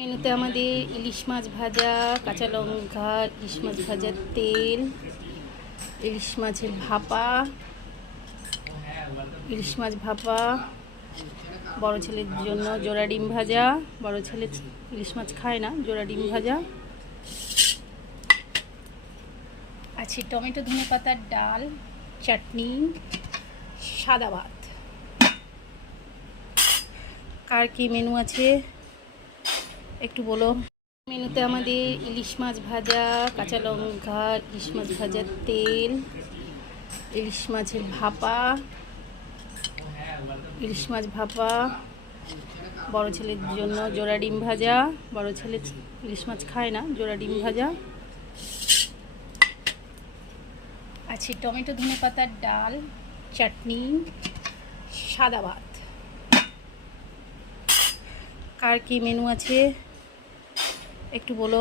মেনুতে আমাদের ইলিশ মাছ ভাজা, কাঁচা লঙ্কা, ইলিশ মাছ ভাজার তেল, ইলিশ মাছের ভাপা, ইলিশ মাছ ভাপা, বড় ছেলের জন্য জোড়া ডিম ভাজা, বড় ছেলে ইলিশ মাছ খায় না, জোড়া ডিম ভাজা আছে, টমেটো ধনে পাতার ডাল, চাটনি, সাদা ভাত। কার কি মেনু আছে একটু বলো। মেনুতে আমাদের ইলিশ মাছ ভাজা, কাঁচা লঙ্কা, ইলিশ মাছ ভাজার তেল, ইলিশ মাছের ভাপা, ইলিশ মাছ ভাপা, বড় ছেলের জন্য জোড়া ডিম ভাজা, বড় ছেলে ইলিশ মাছ খায় না, জোড়া ডিম ভাজা আছে, টমেটো ধনে পাতার ডাল, চাটনি, সাদা ভাত। কার কি মেনু আছে একটু বলো।